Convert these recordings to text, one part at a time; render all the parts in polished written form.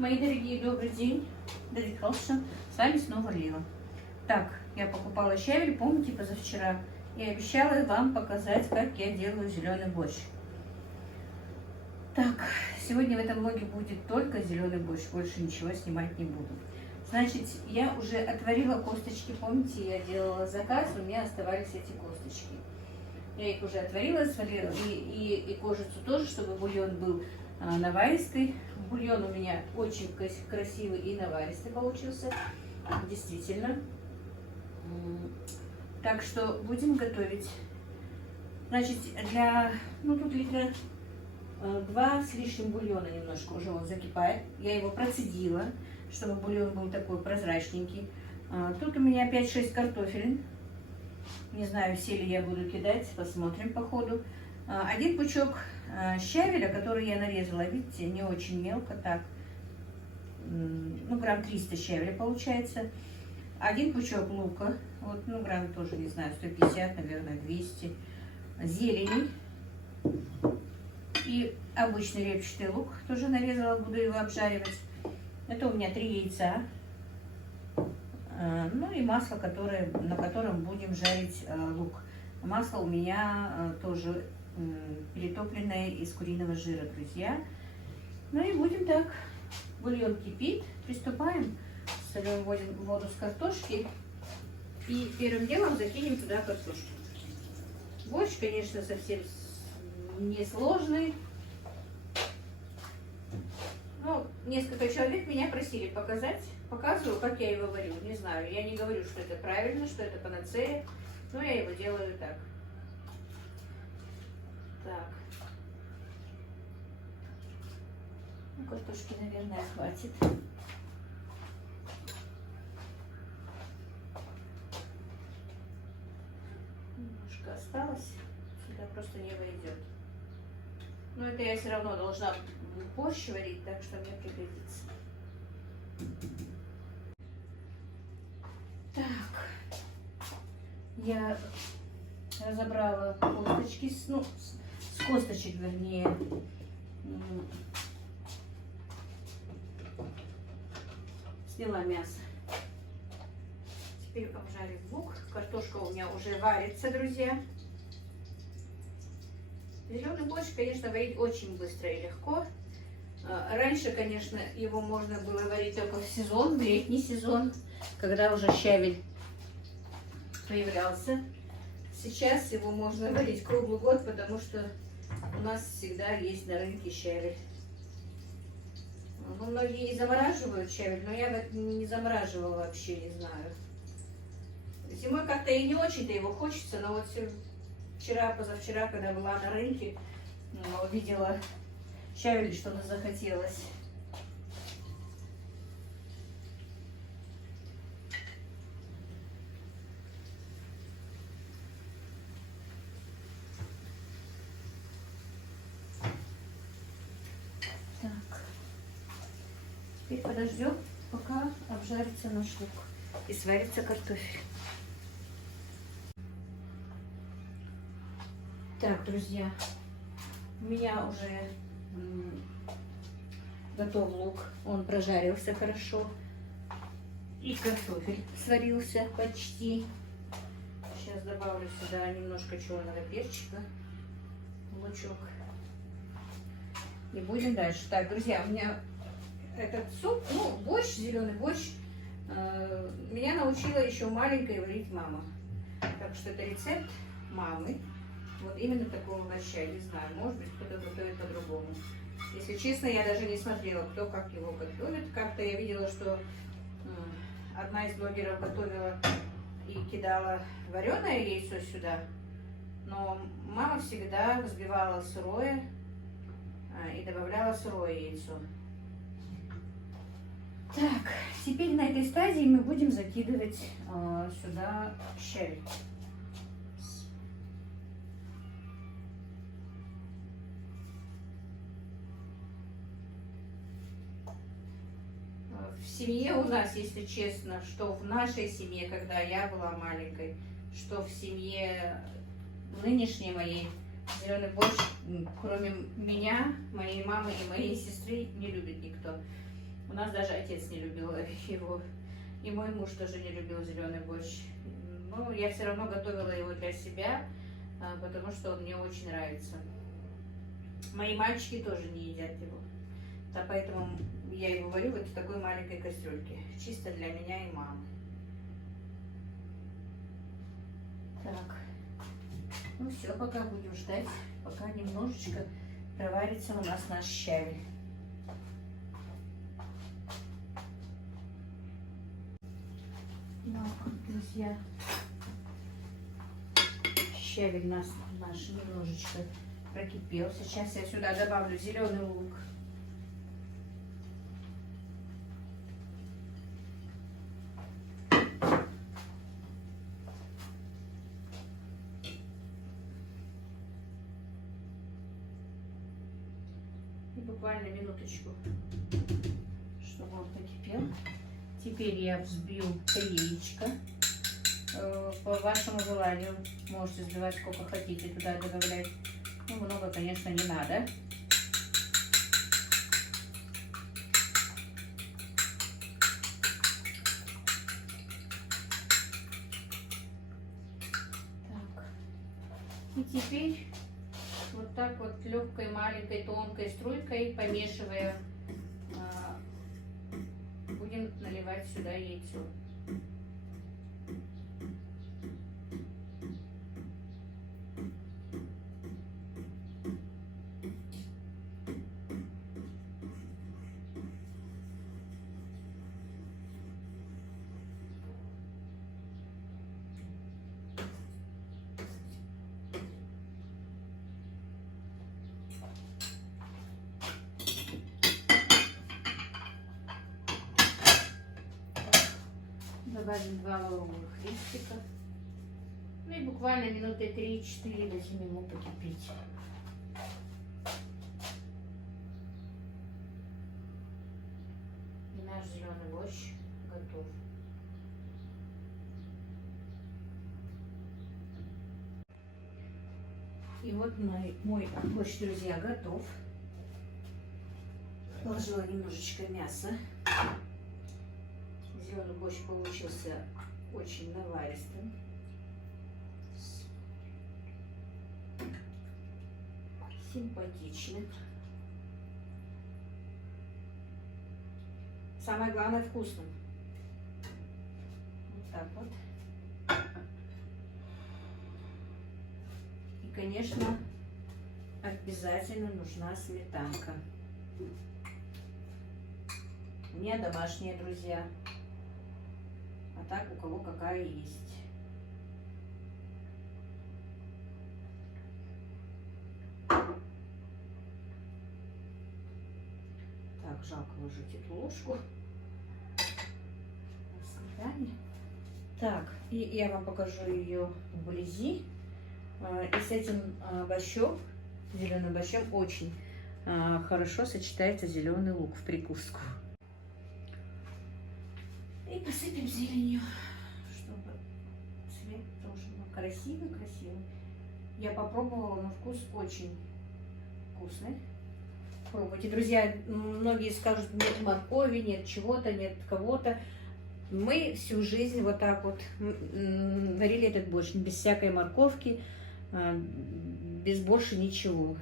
Мои дорогие, добрый день. Дорогие Холстон. С вами снова Лила. Так, я покупала щавель, помните, позавчера. И обещала вам показать, как я делаю зеленый борщ. Так, сегодня в этом влоге будет только зеленый борщ. Больше ничего снимать не буду. Значит, я уже отварила косточки. Помните, я делала заказ, у меня оставались эти косточки. Я их уже отварила, сварила и кожицу тоже, чтобы бульон был наваристый. Бульон у меня очень красивый и наваристый получился. Действительно. Так что будем готовить. Значит, тут видно 2 с лишним бульона немножко уже он закипает. Я его процедила, чтобы бульон был такой прозрачненький. Тут у меня 5-6 картофелин. Не знаю, все ли я буду кидать, посмотрим по ходу. 1 пучок щавеля, который я нарезала, видите, не очень мелко, так, грамм 300 щавеля получается. 1 пучок лука, вот, грамм тоже, не знаю, 150, наверное, 200. Зелени и обычный репчатый лук тоже нарезала, буду его обжаривать. Это у меня 3 яйца. Ну и масло, на котором будем жарить лук. Масло у меня тоже перетопленное из куриного жира, друзья. Ну и будем так. Бульон кипит. Приступаем. Солим воду с картошки. И первым делом закинем туда картошку. Борщ, конечно, совсем несложный. Ну, несколько человек меня просили показать. Показываю, как я его варю. Не знаю, я не говорю, что это правильно, что это панацея, но я его делаю так. Так. Ну, картошки, наверное, хватит. Немножко осталось. Сюда просто не войдет. Но это я все равно должна борщ варить, так что мне пригодится. Так, я разобрала косточки, с косточек, вернее, сняла мясо. Теперь обжарим лук. Картошка у меня уже варится, друзья. Зеленый борщ, конечно, варить очень быстро и легко. Раньше, конечно, его можно было варить только в сезон, в летний сезон, когда уже щавель появлялся. Сейчас его можно варить круглый год, потому что у нас всегда есть на рынке щавель. Ну, многие и замораживают щавель, но я не замораживала вообще, не знаю. Зимой как-то и не очень-то его хочется, но вот вчера, позавчера, когда была на рынке, увидела щавель, что-то захотелось. Так. Теперь подождем, пока обжарится наш лук и сварится картофель. Так, друзья, у меня уже готов лук, он прожарился хорошо, и картофель сварился почти. Сейчас добавлю сюда немножко черного перчика, лучок, и будем дальше. Так, друзья, у меня этот суп, борщ, зеленый борщ, меня научила еще маленькой варить мама, так что это рецепт мамы. Вот именно такого борща, не знаю, может быть, кто-то готовит по-другому. Если честно, я даже не смотрела, кто как его готовит. Как-то я видела, что одна из блогеров готовила и кидала вареное яйцо сюда. Но мама всегда взбивала сырое и добавляла сырое яйцо. Так, теперь на этой стадии мы будем закидывать сюда щавель. В семье у нас, если честно, что в нашей семье, когда я была маленькой, что в семье нынешней моей, зеленый борщ, кроме меня, моей мамы и моей сестры, не любит никто. У нас даже отец не любил его. И мой муж тоже не любил зеленый борщ. Но я все равно готовила его для себя, потому что он мне очень нравится. Мои мальчики тоже не едят его. Да, поэтому я его варю вот в такой маленькой кастрюльке. Чисто для меня и мамы. Так. Ну все, пока будем ждать, пока немножечко проварится у нас наш щавель. Ну, друзья, щавель наш немножечко прокипел. Сейчас я сюда добавлю зеленый лук. И буквально минуточку, чтобы он покипел. Теперь я взбью 3 яичка. По вашему желанию можете взбивать сколько хотите, туда добавлять. Ну, много, конечно, не надо. Так. И теперь вот так вот легкой, маленькой, тонкой струйкой, помешивая, будем наливать сюда яйцо. Добавим 2 лавровых листика. Ну и буквально минуты 3-4 дадим ему покипеть. И наш зеленый борщ готов. И вот мой борщ, друзья, готов. Положила немножечко мяса. Зеленый борщ получился очень наваристым. Симпатичным. Самое главное, вкусным. Вот так вот. И, конечно, обязательно нужна сметанка. Не домашние, друзья. А так, у кого какая есть. Так, жалко ложить эту ложку. Так, и я вам покажу ее вблизи. И с этим борщом, зеленым борщом, очень хорошо сочетается зеленый лук в прикуску. И посыпем зеленью, чтобы цвет тоже был красивый. Я попробовала, на вкус очень вкусный. Пробуйте, друзья. Многие скажут, нет моркови, нет чего-то, нет кого-то. Мы всю жизнь вот так вот варили этот борщ, без всякой морковки, без больше ничего.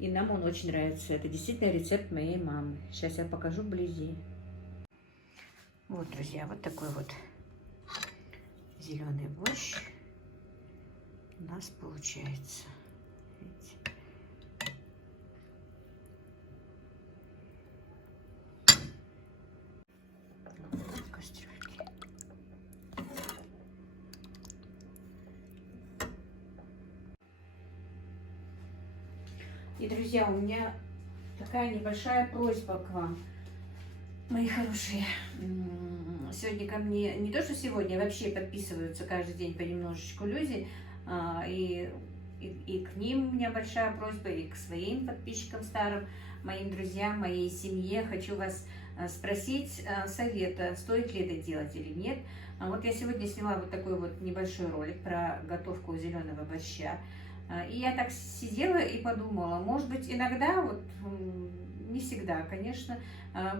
И нам он очень нравится. Это действительно рецепт моей мамы. Сейчас я покажу вблизи. Вот, друзья, вот такой вот зеленый борщ у нас получается. Видите? Кастрюльки. И, друзья, у меня такая небольшая просьба к вам. Мои хорошие, сегодня ко мне, не то что сегодня, вообще подписываются каждый день понемножечку люди, и к ним у меня большая просьба, и к своим подписчикам старым, моим друзьям, моей семье. Хочу вас спросить совета, стоит ли это делать или нет. Вот я сегодня сняла вот такой вот небольшой ролик про готовку зеленого борща. И я так сидела и подумала, может быть, иногда вот не всегда, конечно.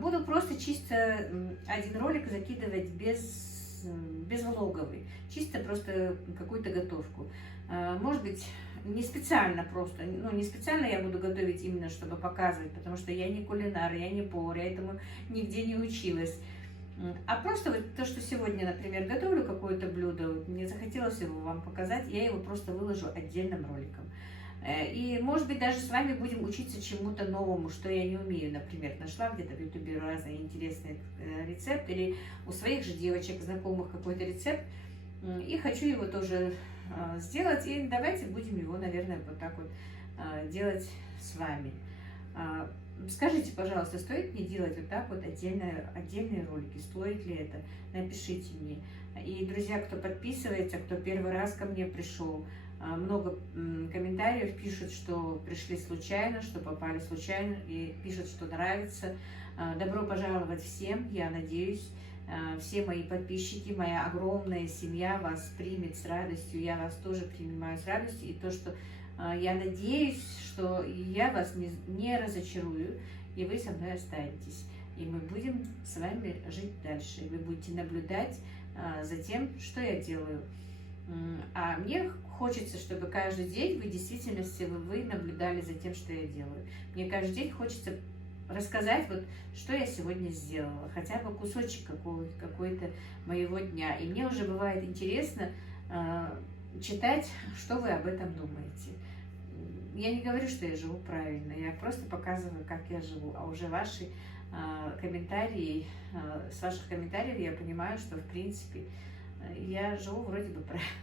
Буду просто чисто один ролик закидывать без влоговый, чисто просто какую-то готовку. Может быть, не специально просто, ну не специально я буду готовить именно, чтобы показывать, потому что я не кулинар, я не повар, я этому нигде не училась. А просто вот то, что сегодня, например, готовлю какое-то блюдо, вот мне захотелось его вам показать, я его просто выложу отдельным роликом. И, может быть, даже с вами будем учиться чему-то новому, что я не умею. Например, нашла где-то в ютубе разные интересные рецепты, или у своих же девочек, знакомых какой-то рецепт, и хочу его тоже сделать. И давайте будем его, наверное, вот так вот делать с вами. Скажите, пожалуйста, стоит мне делать вот так вот отдельные ролики? Стоит ли это? Напишите мне. И, друзья, кто подписывается, кто первый раз ко мне пришел, много комментариев пишут, что пришли случайно, что попали случайно, и пишут, что нравится. Добро пожаловать всем, я надеюсь, все мои подписчики, моя огромная семья вас примет с радостью, я вас тоже принимаю с радостью, и то, что я надеюсь, что я вас не разочарую, и вы со мной останетесь, и мы будем с вами жить дальше, и вы будете наблюдать за тем, что я делаю. А мне хочется, чтобы каждый день вы действительно вы наблюдали за тем, что я делаю. Мне каждый день хочется рассказать, вот, что я сегодня сделала, хотя бы кусочек какой-то моего дня. И мне уже бывает интересно читать, что вы об этом думаете. Я не говорю, что я живу правильно, я просто показываю, как я живу, а уже ваши комментарии, с ваших комментариев я понимаю, что, в принципе, я живу вроде бы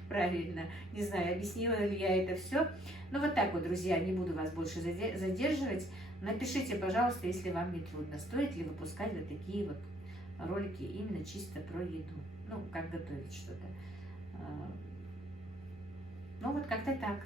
правильно. Не знаю, объяснила ли я это все. Но вот так вот, друзья, не буду вас больше задерживать. Напишите, пожалуйста, если вам не трудно, стоит ли выпускать вот такие вот ролики именно чисто про еду. Ну, как готовить что-то. Ну, вот как-то так.